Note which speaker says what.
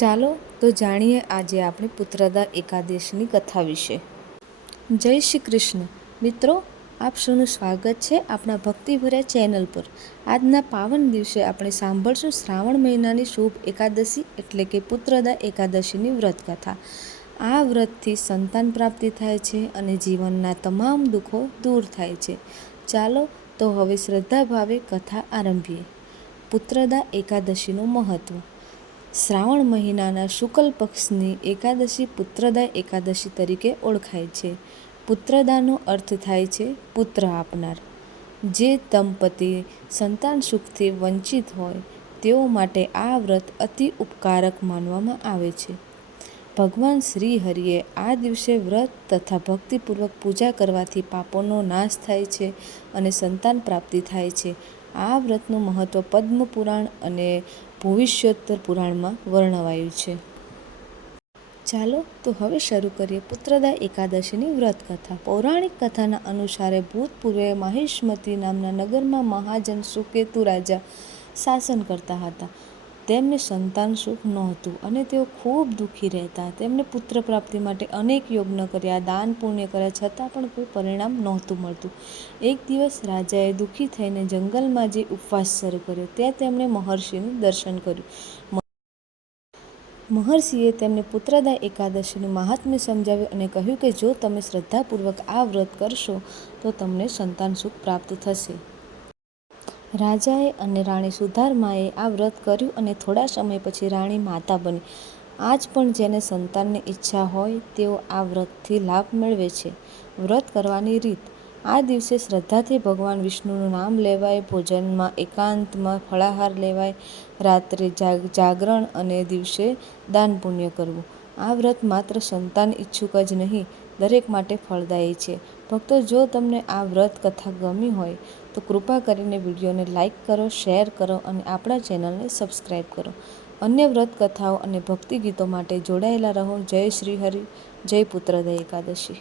Speaker 1: ચાલો તો જાણીએ આજે આપણે પુત્રદા એકાદશીની કથા વિશે. જય શ્રી કૃષ્ણ. મિત્રો, આપ સૌનું સ્વાગત છે આપણા ભક્તિભર્યા ચેનલ પર. આજના પાવન દિવસે આપણે સાંભળશું શ્રાવણ મહિનાની શુભ એકાદશી એટલે કે પુત્રદા એકાદશીની વ્રત કથા. આ વ્રતથી સંતાન પ્રાપ્તિ થાય છે અને જીવનના તમામ દુઃખો દૂર થાય છે. ચાલો તો હવે શ્રદ્ધા ભાવે કથા આરંભીએ. પુત્રદા એકાદશીનું મહત્ત્વ શ્રાવણ મહિનાના શુક્લ પક્ષની એકાદશી પુત્રદા એકાદશી તરીકે ઓળખાય છે. પુત્રદાનો અર્થ થાય છે પુત્ર આપનાર. જે દંપતી સંતાન સુખથી વંચિત હોય, તેઓ માટે આ વ્રત અતિ ઉપકારક માનવામાં આવે છે. ભગવાન શ્રી હરિએ આ દિવસે વ્રત તથા ભક્તિપૂર્વક પૂજા કરવાથી પાપોનો નાશ થાય છે અને સંતાન પ્રાપ્તિ થાય છે. આ વ્રતનું મહત્ત્વ પદ્મ પુરાણ અને ભવિષ્યોત્તર પુરાણમાં વર્ણવાયું છે. ચાલો, તો હવે શરૂ કરીએ પુત્રદા એકાદશીની વ્રત કથા પૌરાણિક કથાના અનુસારે ભૂતપૂર્વે માહિષ્મતી નામના નગરમાં મહાજન સુકેતુ રાજા શાસન કરતા હતા. તેમને સંતાન સુખ નહોતું અને તેઓ ખૂબ દુઃખી રહેતા. તેમણે પુત્ર પ્રાપ્તિ માટે અનેક યજ્ઞ કર્યા, દાન પુણ્ય કર્યા, છતાં પણ કોઈ પરિણામ નહોતું મળતું. એક દિવસ રાજાએ દુઃખી થઈને જંગલમાં જે ઉપવાસ શરૂ કર્યો, ત્યાં તેમણે મહર્ષિનું દર્શન કર્યું. મહર્ષિએ તેમને પુત્રદા એકાદશીનું મહાત્મ્ય સમજાવ્યું અને કહ્યું કે જો તમે શ્રદ્ધાપૂર્વક આ વ્રત કરશો, તો તમને સંતાન સુખ પ્રાપ્ત થશે. રાજાએ અને રાણી સુધારમાએ આ વ્રત કર્યું અને થોડા સમય પછી રાણી માતા બની. આજ પણ જેને સંતાનની ઈચ્છા હોય, તેઓ આ વ્રતથી લાભ મેળવે છે. વ્રત કરવાની રીત. આ દિવસે શ્રદ્ધાથી ભગવાન વિષ્ણુનું નામ લેવાય, ભોજનમાં એકાંતમાં ફળાહાર લેવાય, રાત્રે જાગરણ અને દિવસે દાન પુણ્ય કરવું. આ વ્રત માત્ર સંતાન ઈચ્છુક જ નહીં, દરેક માટે ફળદાયી છે. ભક્તો, જો તમને આ વ્રત કથા ગમી હોય, તો કૃપા કરીને વિડીયોને લાઇક કરો, શેર કરો અને આપણા ચેનલને સબસ્ક્રાઈબ કરો. અન્ય વ્રત કથાઓ અને ભક્તિ ગીતો માટે જોડાયેલા રહો. જય શ્રી હરિ, જય પુત્રદય એકાદશી.